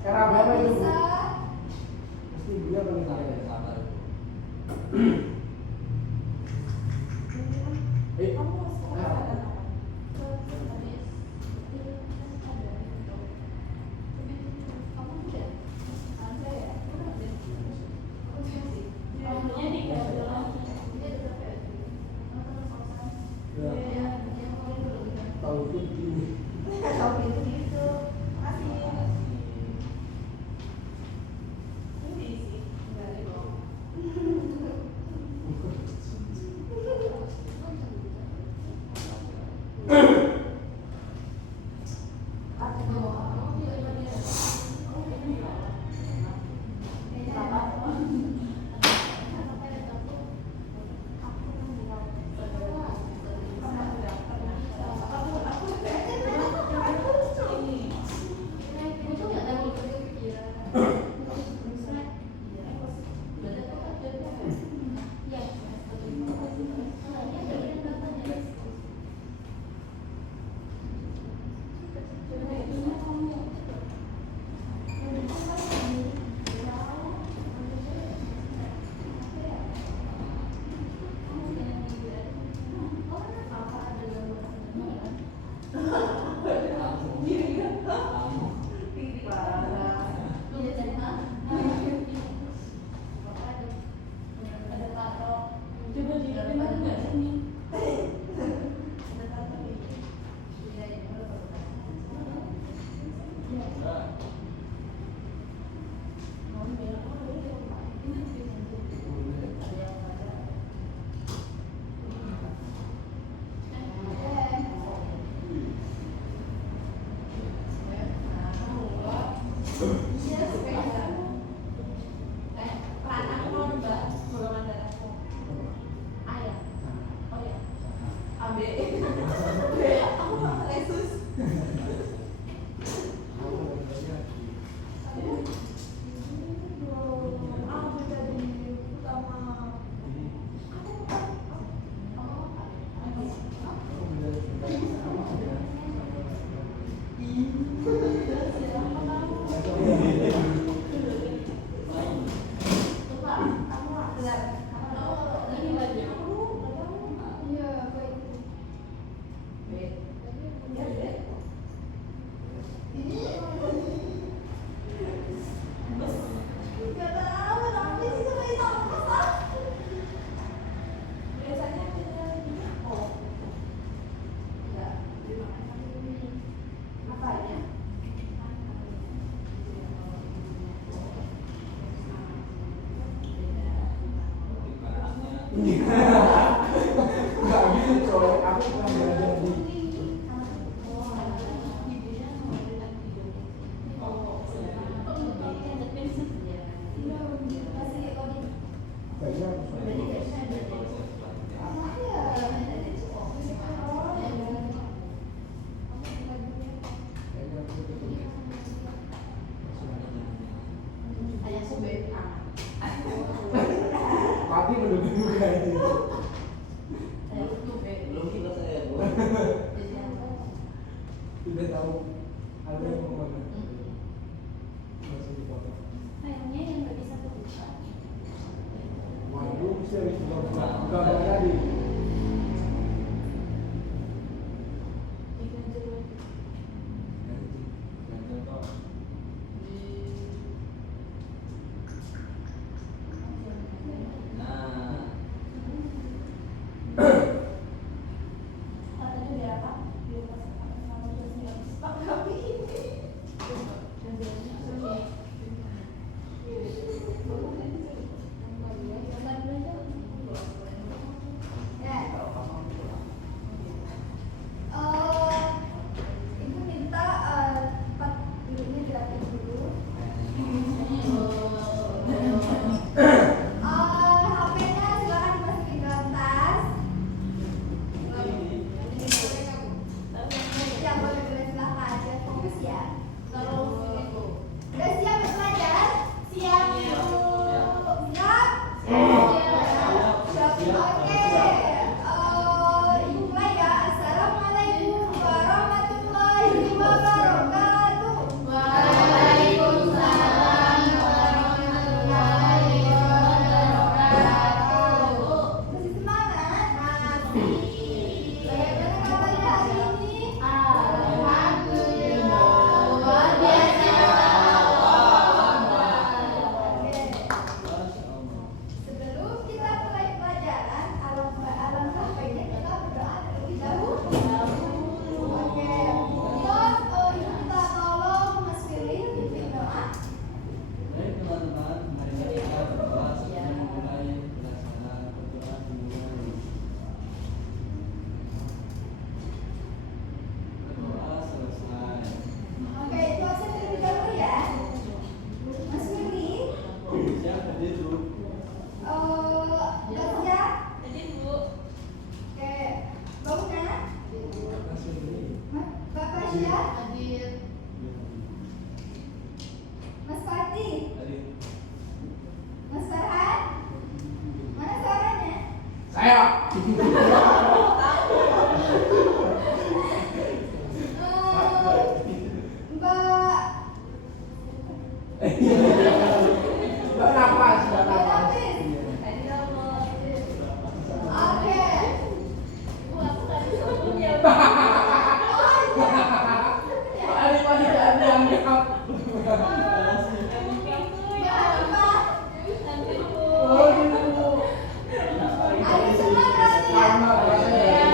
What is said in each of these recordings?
Era berapa itu? Mesti dia paling sabar. Enggak gitu coy, aku pernah belajar di mati menunggu juga itu. Tidak tahu ada yang mau makan. Masih dipotong. Kayaknya yang nggak bisa kebuka. Waduh, bisa dibuka. Enggak tadi. Oke. Ria? Mas Fatih? Mas Farhan? Mana suaranya? Saya. Mbak Mbak nafas, Mbak nafas. Hafiz? Oke. Pak Alifah tidak ada yang jawab. Mbak Hanifah? Oh, gitu. Ayo semua berarti ya? Sama rasanya.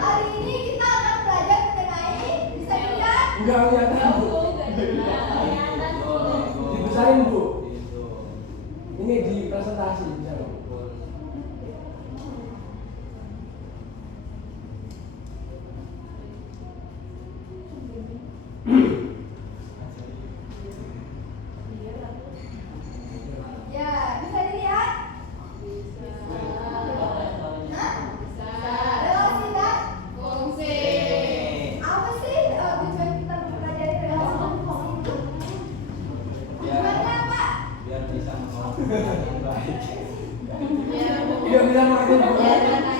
Hari ini kita akan belajar mengenai, bisa dilihat? Enggak kelihatan, Bu. Dibesarin, Bu. Ini di presentasi bisa loh. Ya, bisa dilihat? Hah? Relasi dan fungsi. Apa sih tujuan kita mempelajari relasi dan fungsi itu? Tujuannya apa? Biar bisa mengolah dengan baik. Biar bisa makin, Bu.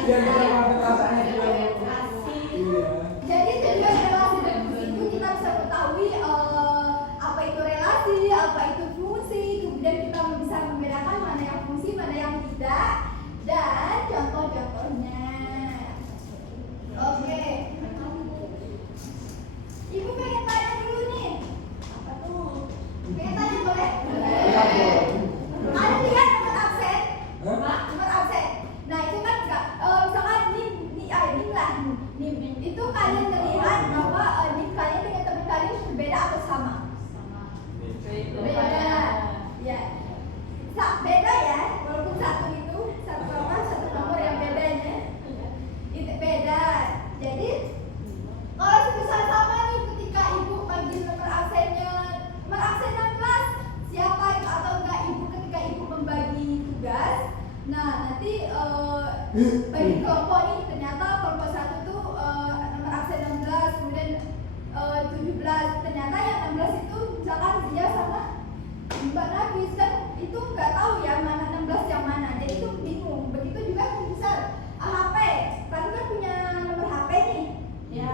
Biar bisa makin rasanya juga. Iya. Jadi tujuan relasi dan fungsi itu kita bisa mengetahui apa itu relasi, apa itu fungsi, kemudian kita bisa membedakan mana yang fungsi, mana yang tidak, dan contoh-contohnya. Oke. Ibu pengen tanya dulu nih. Apa tuh? Pengen tanya boleh? Iya, boleh. Ada lihat nomor absen? Hah? Nomor absen. Nah itu kan enggak, misalkan nim lah, nim itu kalian terlihat bahwa nim kalian dengan teman kalian berbeda atau sama? Beda. Ya. Beda ya, walaupun satu itu satu nomor yang bedanya. Itu beda. Jadi kalau sebesar sama nih ketika ibu panggil nomor absen 16, siapa itu atau enggak ibu ketika ibu membagi tugas. Nah nanti bagi kelompok ini ternyata kelompok satu tuh nomor absen 16, kemudian 17. Ternyata yang 16 itu misalkan dia sama Mbak Nafis kan itu nggak tahu ya mana 16 yang mana, jadi itu bingung. Begitu juga yang besar HP, kan punya nomor HP nih. Ya.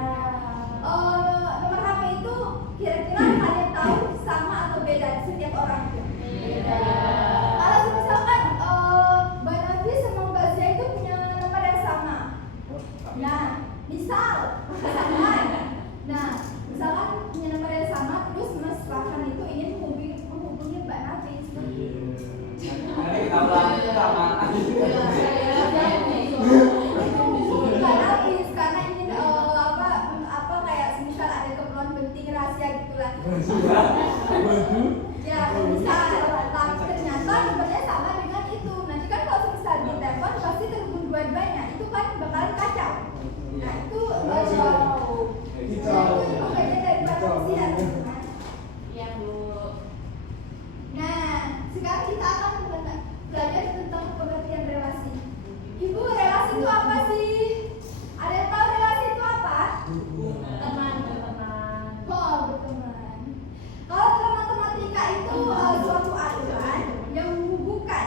Nomor HP itu kira-kira kalian tahu sama atau beda setiap orang itu? Beda. Kalau misalkan Mbak Nafis sama Mbak Zia itu punya nomor yang sama. Nah, misalkan, misalkan punya nomor yang sama, terus Mas Farhan itu ingin menghubungi Mbak Nafis. Nanti kita ulang sama. Mbak Nafis karena ingin apa kayak semisal ada keperluan penting rahasia gitulah. Waduh. Ya, misal ternyata nomornya sama dengan itu. Nanti kan kalau misal di telepon pasti terhubung dua-duanya, itu kan bakalan kacau. Nah itu makanya dari manusia. Iya, Bu. Nah, sekarang kita akan belajar tentang pengertian relasi. Ibu, relasi itu apa sih? Ada yang tahu relasi itu apa? Teman. Oh, berteman. Kalau dalam matematika itu suatu aturan yang menghubungkan.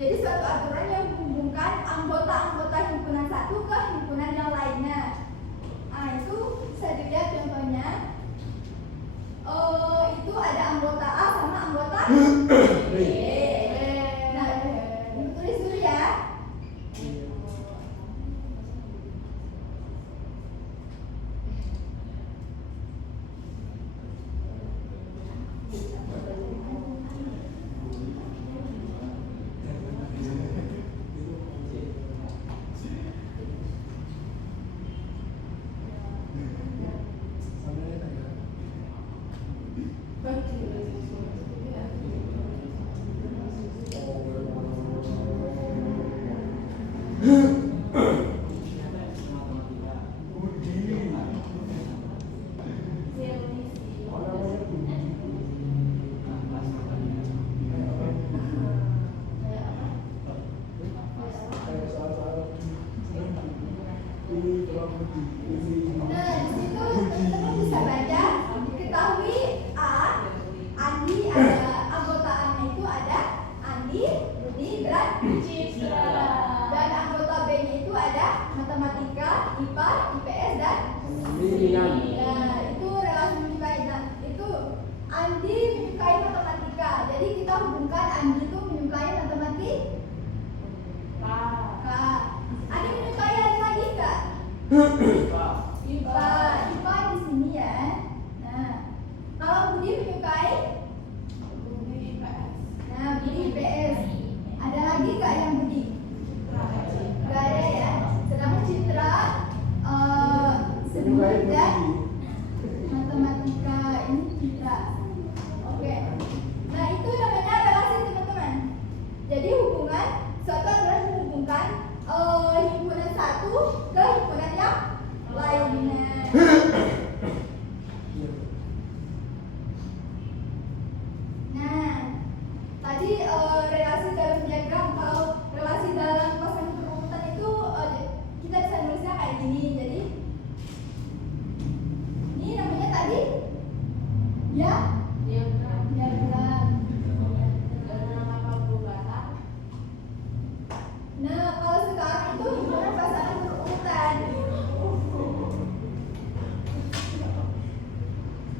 Jadi suatu aturan yang menghubungkan anggota-anggota himpunan satu ke himpunan yang lainnya. Nah, itu bisa dilihat contohnya. Itu ada anggota A sama anggota B. Nah, tulis dulu ya. Nah, di situ teman-teman bisa baca, diketahui A, Andi ada anggota A-nya itu ada Andi, Budi, dan Citra. dan anggota B-nya itu ada matematika, IPA, IPS, dan nah, itu relasi menyukai. Nah, itu Andi menyukai matematika. Jadi kita hubungkan Andi itu menyukai matematika. Kak, Andi menyukai ada lagi Kak? IPA di sini ya. Nah, kalau Budi menyukai, nah Budi IPS. Ada lagi Kak yang Budi? Gak ada ya. Sedangkan Citra seni dan matematika ini Citra. Oke. Nah itu namanya relasi teman-teman. Jadi hubungan suatu adalah menghubungkan himpunan satu ke himpunan yang lainnya. Nah, tadi relasi dalam diagram. Kalau relasi dalam pasangan berurutan itu kita bisa nulisnya kayak gini. Jadi ini namanya tadi ya diagram. Nah, kalau sekarang itu himpunan pasangan berurutan.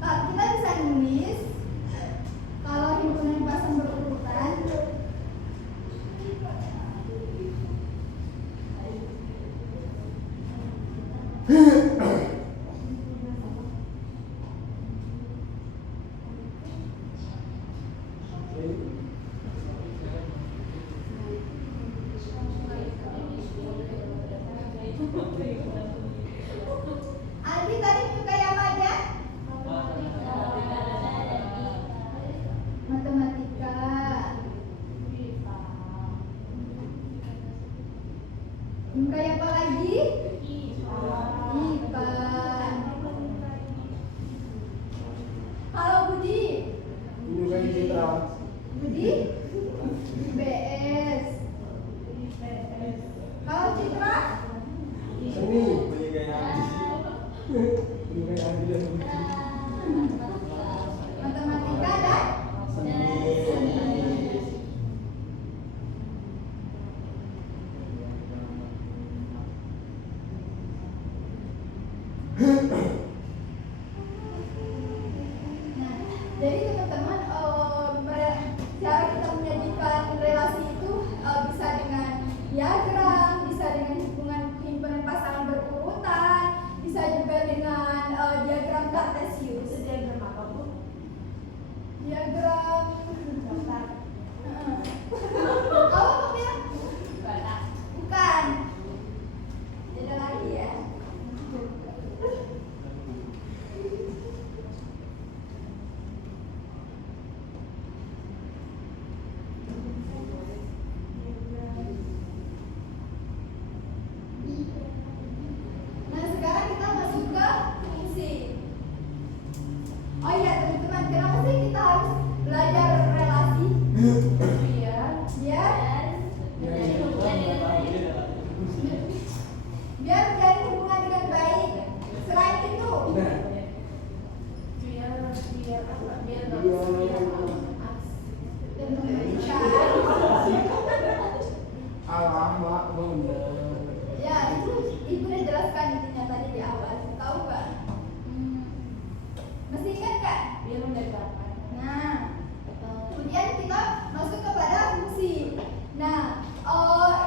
Kita bisa nulis kalau himpunan pasangan berurutan. Andi tadi menyukai apa aja? Matematika. Menyukai apa lagi? IPA. Kalau Budi? Budi? IPS. Kalau Citra? Matematika dan nah, jadi teman-teman cara kita menyajikan relasi itu bisa dengan diagram, bisa dengan himpunan pasangan berurutan, bisa juga dengan diagram kartesius. Diagram apa Bu? Diagram Kau apa bilang? Bukan. Beda lagi ya. Nah, sekarang kita masuk ke fungsi. Oh iya teman-teman, kenapa sih kita harus belajar relasi? Biar menjalin hubungan dengan baik. Selain itu, ya itu ibu udah jelaskan intinya tadi di awal. Tahu nggak? Masih ingat kan? Nah, kemudian kita masuk kepada fungsi. Nah,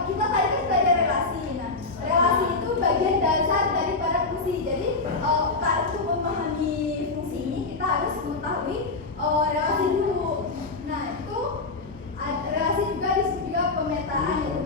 kita tadi kan belajar relasi. Nah, relasi itu bagian dasar daripada fungsi. Jadi, untuk memahami fungsi ini kita harus mengetahui relasi dulu. Nah, itu relasi juga disebut juga pemetaan ya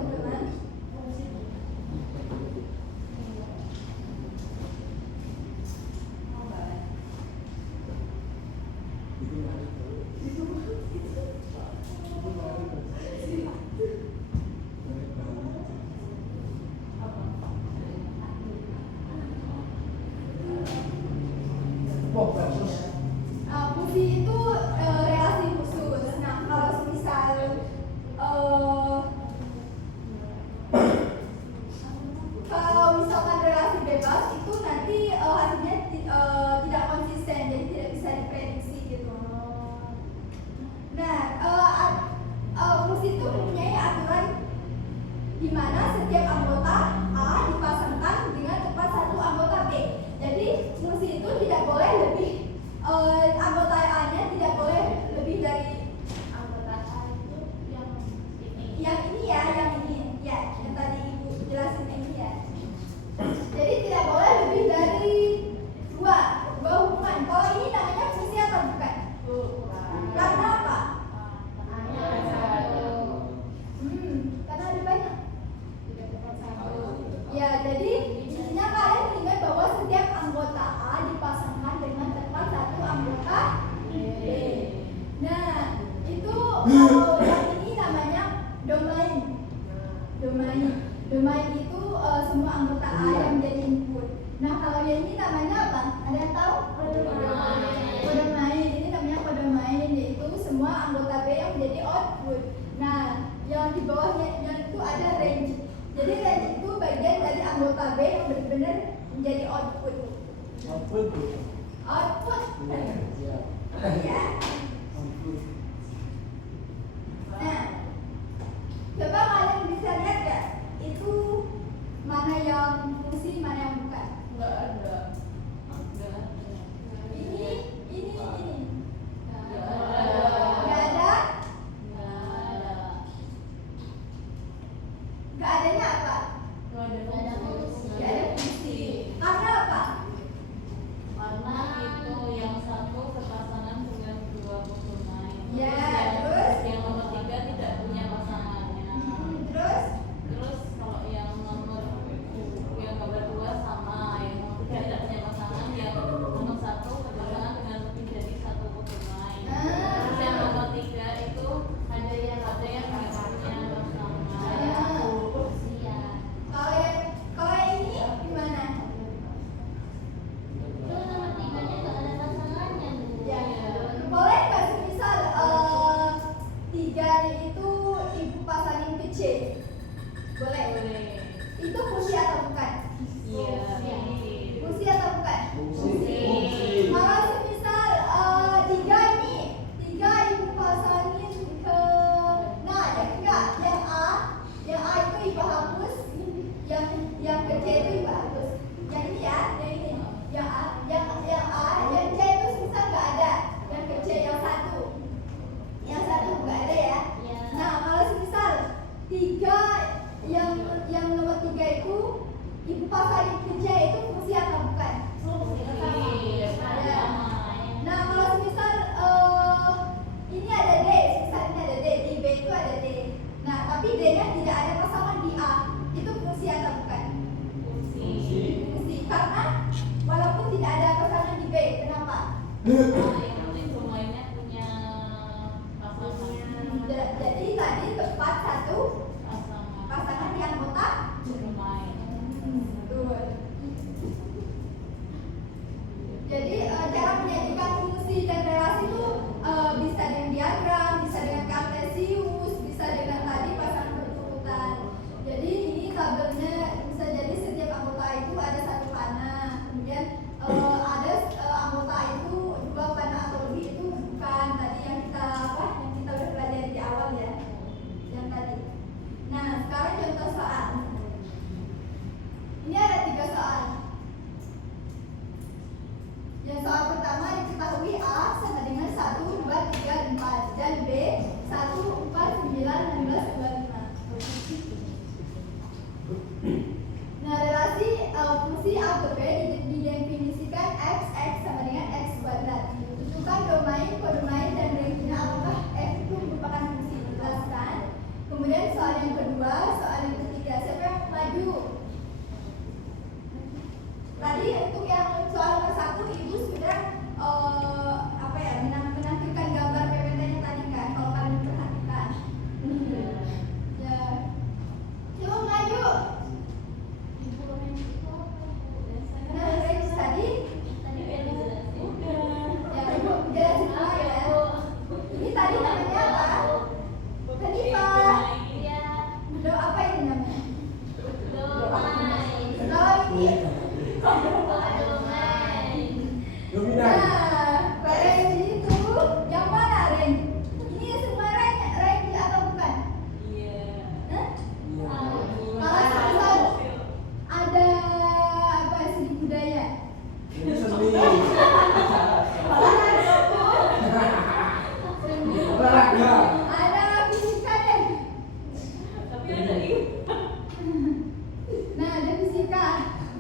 mana setiap anggota A dipasangkan dengan tepat satu anggota B. Jadi fungsi itu tidak boleh lebih anggota A-nya tidak boleh lebih dari Anggota A itu yang ini. yang ini ya, yang tadi Ibu jelasin ini ya. Jadi tidak boleh lebih dari dua hubungan. Kalau ini namanya fungsi atau bukan? Karena apa? Karena ada banyak. Ya, jadi intinya kalian ingat bahwa setiap anggota A dipasangkan dengan tepat satu anggota B. Nah, itu kalau yang ini namanya domain. Domain itu semua anggota A yang menjadi input. Nah, kalau yang ini namanya apa? Ada yang tahu? Kode main. Ini namanya kode main, yaitu semua anggota B yang menjadi output. Nah, yang di bawahnya yang itu ada range. Jadi range itu bagian dari anggota B yang benar-benar menjadi output. Output. Output. Iya. Ya. Output. Nah, coba kalian bisa lihat ya, itu mana yang fungsi, mana yang bukan. Enggak ada. Ini. Enggak Nggak ada. Nggak adanya apa? Nggak ada fungsi. Karena apa? Karena itu yang satu berpasangan dengan dua domain. Ya, Terus terus? yang nomor 3 tidak punya pasangannya. Terus? Terus kalau yang nomor 2 sama, yang nomor 3 tidak punya pasangan, yang nomor 1 berpasangan dengan lebih dari satu domain. Terus yang nomor 3 itu ada yang nggak punya pasangan. Kalau yang ini gimana? Ya, boleh nggak semisal 3 itu ibu pasangin ke C? Boleh. Itu fungsi atau bukan? Iya. Fungsi atau bukan? Fungsi. Kalau semisal 3 ini, 3 ibu pasangin ke, nah yang A itu ibu hapus, yang ke C itu ibu hapus. Yang ini ya, yang A, yang C itu semisal nggak ada, yang ke C yang satu nggak ada ya. Nah, kalau semisal 3 yang nomor 3 itu ibu pasangin ke C itu fungsi atau bukan? Ya. Nah, kalau semisal ini ada D, semisal ini ada D, di B itu ada D. Nah, tapi D-nya tidak ada pasangan di A, itu fungsi atau bukan? Fungsi, karena walaupun tidak ada pasangan di B, kenapa? Yang penting domainnya punya pasangan. Jadi tadi tepat satu pasangan di anggota. Domain. Betul. Jadi cara menyajikan fungsi dan relasi itu bisa dengan diagram, bisa dengan kartesius, bisa dengan tadi pasangan berurutan. Jadi ini tabelnya bisa jadi setiap anggota itu ada satu panah, kemudian ada anggota itu 2 panah atau lebih, itu bukan tadi yang kita udah pelajari di awal ya, yang tadi. Nah, sekarang contoh soal. Ini ada 3 soal. Yang soal pertama diketahui A sama dengan 1, 2, 3, 4 dan B 1, 4, 9, 16, 25. Nah, relasi fungsi A ke B didefinisikan X sama dengan X kuadrat. Tentukan domain, kodomain dan range-nya apakah X itu merupakan fungsi, jelaskan. Kemudian soal yang kedua, soal yang ketiga, siapa yang maju? Tadi untuk yang soal nomor 1 ibu sudah menampilkan gambar PPT-nya tadi kan, kalau kalian perhatikan. Ya. Coba maju. Nah,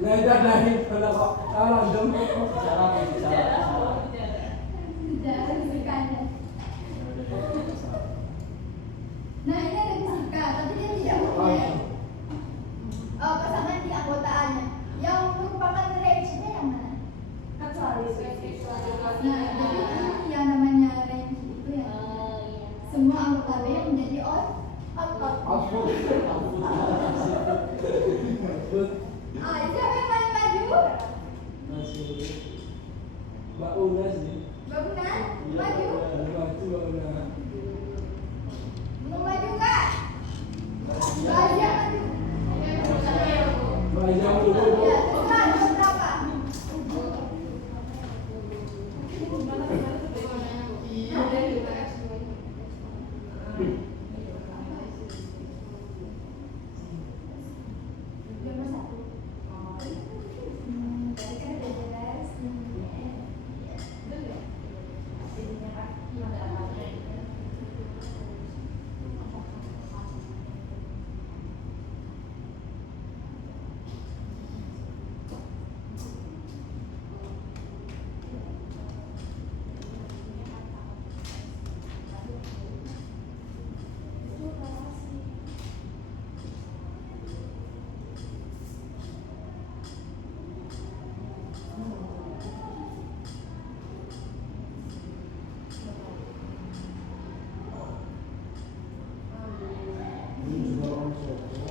Ya udah dari kalau kok salah dong. Salah, salah. Sejarah fisikanya. Nah ini ada fisika, tapi dia tidak mempunyai pasangan di anggotaannya. Yang merupakan range-nya yang mana? Nah, jadi yang namanya range itu ya semua anggota B menjadi output. Siapa yang paling maju? Mbak Una sih. Bangunan, maju. Maju Mbak Una. Mau maju nggak? Belajar maju. Mbak Ijam dulu. Ya, terserah nomor berapa? Nomor satu. Tadi kan udah jelas.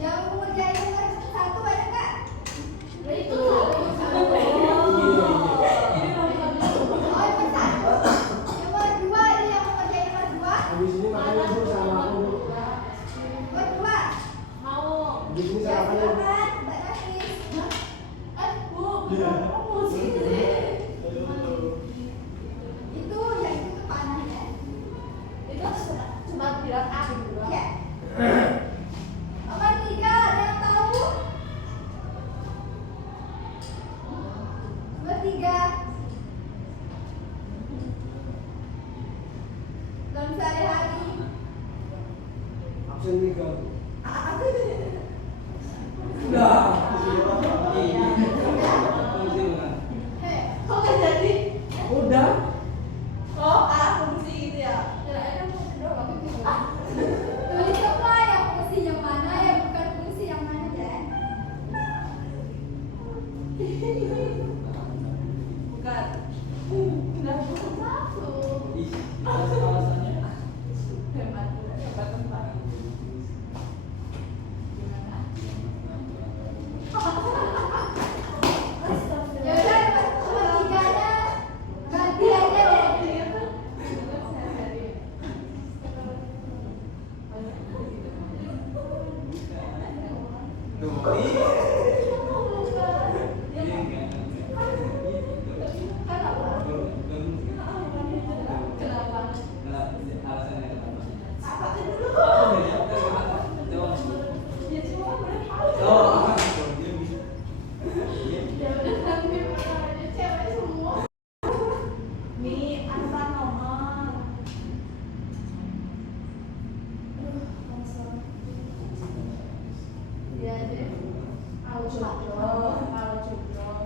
Yang mengerjain nomor satu ada nggak? Itu. Oh, nomor satu. Nomor dua ada yang mengerjain nomor dua. Habis ini makanya Bu sama aku. Nomor dua. Mau. Habis ini Ya sarapannya. silakan, Mbak Nafis. Bu, Itu yang itu tuh panahnya. itu cuma bilang A gitu. Ya. Nomor tiga ada yang tahu? Nomor tiga. Dalam sehari-hari. Absen 3. Udah. Kok nggak jadi? Udah. Oh, A fungsi gitu ya? Tulis semua yang fungsi yang mana, yang bukan fungsi yang mana ya. Bukan. Kenapa bukan satu? Alasannya Hebat, hebat tempat. Ya udah, nomor tiganya ganti aja deh. Ini asal nomor. Iya deh. Kalau jodoh, kalau jodoh.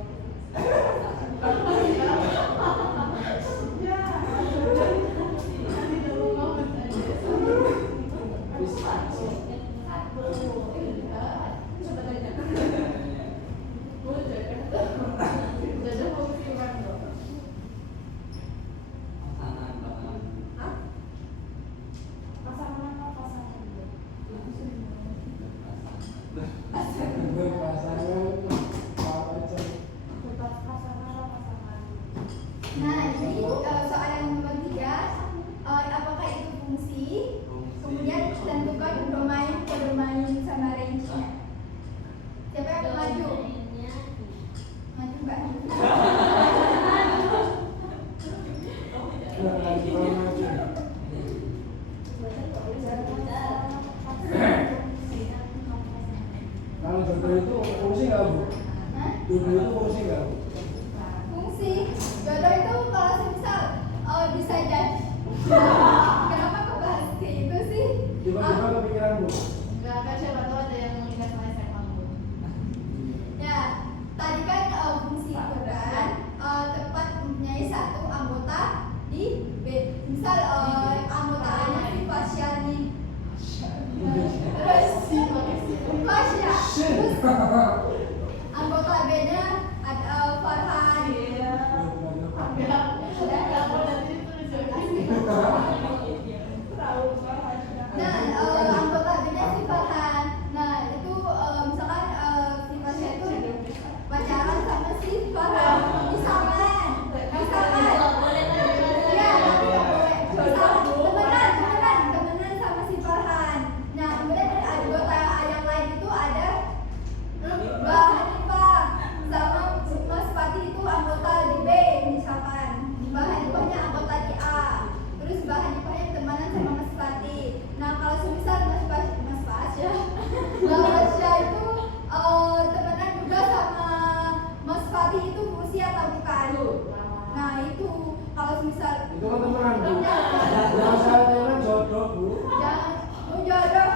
Nah, ini soal yang nomor tiga, apakah itu fungsi? Kemudian tentukan domain sama range-nya. Siapa yang mau maju? Maju Mbak. Kalau jodoh itu fungsi nggak Bu? Hah? Jodoh itu fungsi nggak Bu? Fungsi jodoh itu kalau semisal bisa jadi. Kenapa kok bahas kayak itu sih? Tiba-tiba kepikiran Bu. Enggak, kan siapa tahu ada yang mengingat sama SMA. Ya, tadi Anggota B-nya ada Farhan. Nah, anggota B-nya si Farhan. Nah, itu misalkan si Farhan itu pacaran sama si Farhan. Misalkan, ya, tapi nggak boleh. Temenan sama si Farhan. Nah, kemudian dari anggota yang lain itu ada Mbak Hanifah sama Mas Fatih itu anggota di B misalkan. Mbak Hanifahnya anggota di A. Terus Mbak Hanifahnya temenan sama Mas Fatih. Nah, kalau semisal Mas Fasya itu temenan juga sama Mas Fatih itu Fusi atau bukan? Nah, itu kalau semisal Itu kan temenan, Bu. Jangan salah temenan jodoh, Bu. jangan jodoh.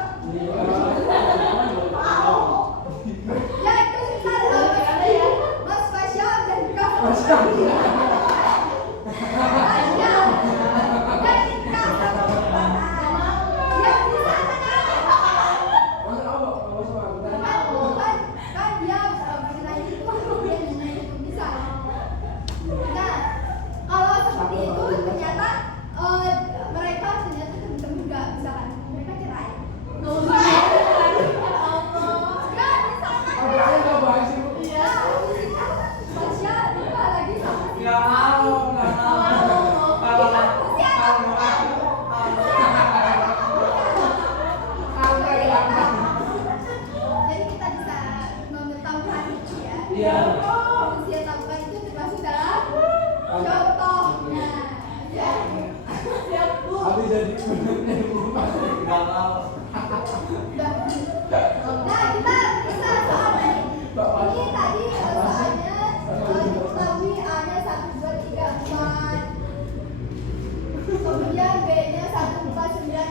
Ya itu misal Mas Fasya dan juga Mas Fasya dan nikah sama Farhan. Ya bisa Masa apa? Masa apa? kan dia menilai itu dia nilai itu bisa. Nah kalau seperti itu ternyata mereka ternyata temen-temen nggak misalkan mereka cerai. Ya misalkan Apalagi nggak baik sih, Bu. ya Fasya nikah lagi sama si Nggak mau. jadi kita bisa mengetahui hal itu ya. Iya.